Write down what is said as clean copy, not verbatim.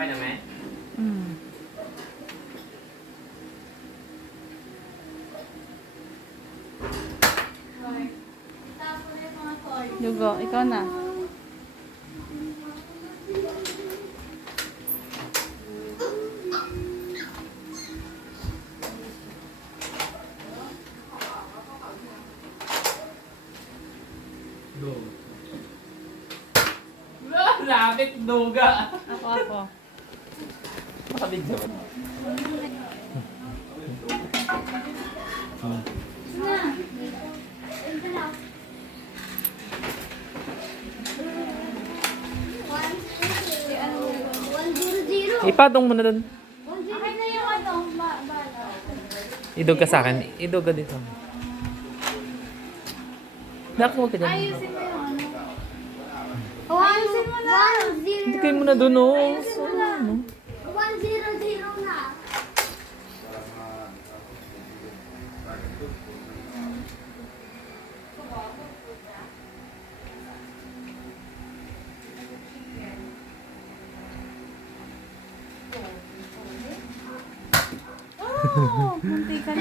Okay na, me? Dugo, ikaw na. Go. Lapit, duga. Ako. Makabig naman. Ipadong mo na doon. Akin na yung ano, bala. Idog ka sa akin. Idog ka dito. Naku, huwag ka dyan. Ayusin mo yung ano. Ayusin mo na. Hindi kayo muna doon, oh. Ayusin mo na. 1-0-0 na. Oh, munti ka